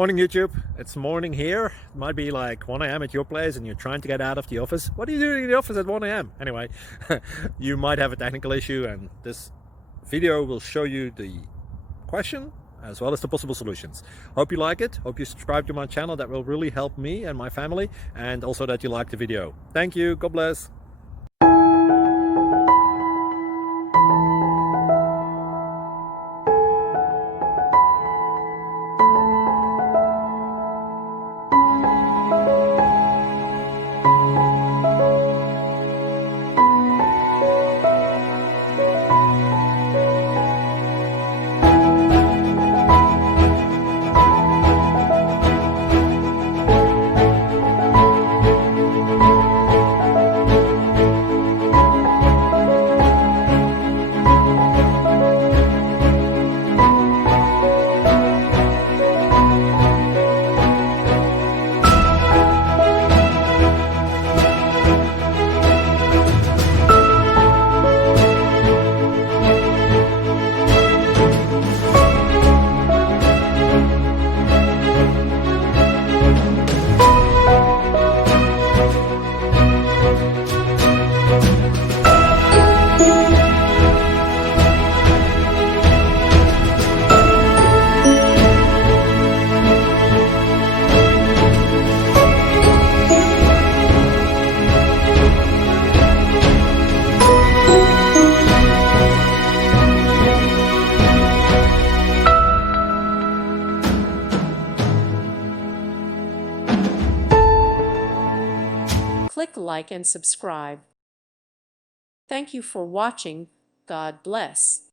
Morning YouTube, it's morning here. It might be like 1 a.m. at your place and you're trying to get out of the office. What are you doing in the office at 1 a.m.? Anyway, you might have a technical issue and this video will show you the question as well as the possible solutions. Hope you like it, hope you subscribe to my channel. That will really help me and my family, and also that you like the video. Thank you, God bless. Click like and subscribe. Thank you for watching. God bless.